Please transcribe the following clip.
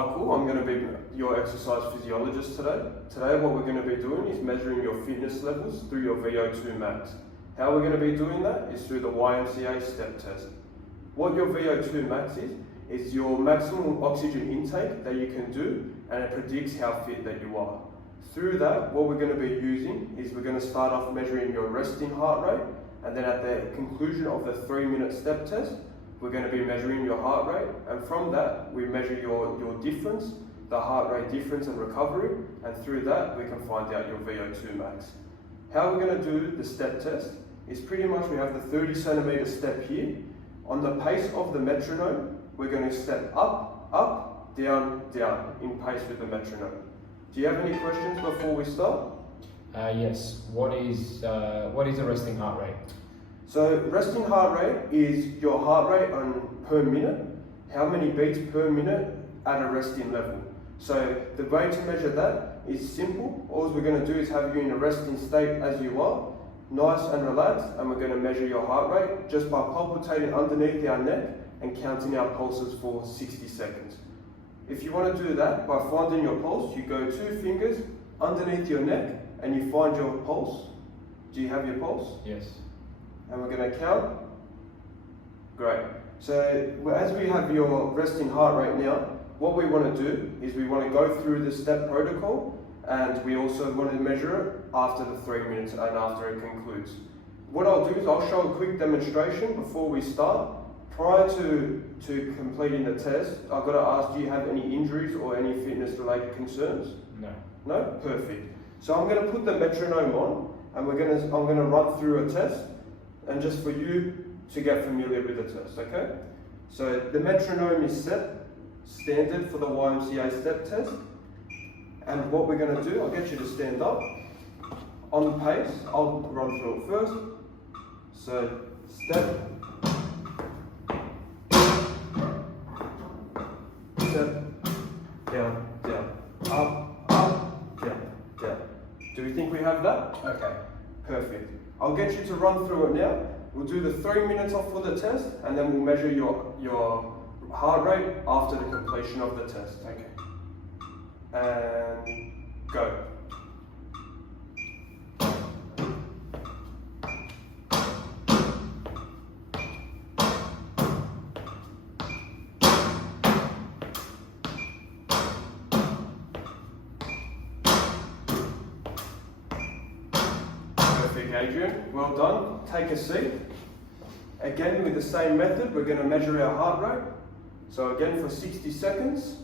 Michael. I'm going to be your exercise physiologist today. Today what we're going to be doing is measuring your fitness levels through your VO2 max. How we're going to be doing that is through the YMCA step test. What your VO2 max is your maximum oxygen intake that you can do, and it predicts how fit that you are. Through that, what we're going to be using is we're going to start off measuring your resting heart rate, and then at the conclusion of the 3-minute step test, we're going to be measuring your heart rate, and from that we measure your difference, the heart rate difference and recovery, and through that we can find out your VO2 max. How we're going to do the step test is pretty much we have the 30 centimeter step here. On the pace of the metronome, we're going to step up, up, down, down in pace with the metronome. Do you have any questions before we start? Yes. What is a resting heart rate? So resting heart rate is your heart rate per minute, how many beats per minute at a resting level. So the way to measure that is simple. All we're going to do is have you in a resting state as you are, nice and relaxed, and we're going to measure your heart rate just by palpitating underneath our neck and counting our pulses for 60 seconds. If you want to do that by finding your pulse, you go 2 fingers underneath your neck and you find your pulse. Do you have your pulse? Yes. And we're going to count. Great. So as we have your resting heart rate now, what we want to do is we want to go through the step protocol, and we also want to measure it after the 3 minutes and after it concludes. What I'll do is I'll show a quick demonstration before we start. Prior to completing the test, I've got to ask, do you have any injuries or any fitness related concerns? No. No? Perfect. So I'm going to put the metronome on, and I'm going to run through a test, and just for you to get familiar with the test, okay? So the metronome is set, standard for the YMCA step test. And what we're going to do, I'll get you to stand up. On pace, I'll run through it first. So step, step, down, down, up, down, down. Do we think we have that? Okay, perfect. I'll get you to run through it now. We'll do the 3 minutes off for the test, and then we'll measure your heart rate after the completion of the test. Okay. And go. Perfect, Adrian. Well done. Take a seat. Again, with the same method, we're going to measure our heart rate. So again, for 60 seconds.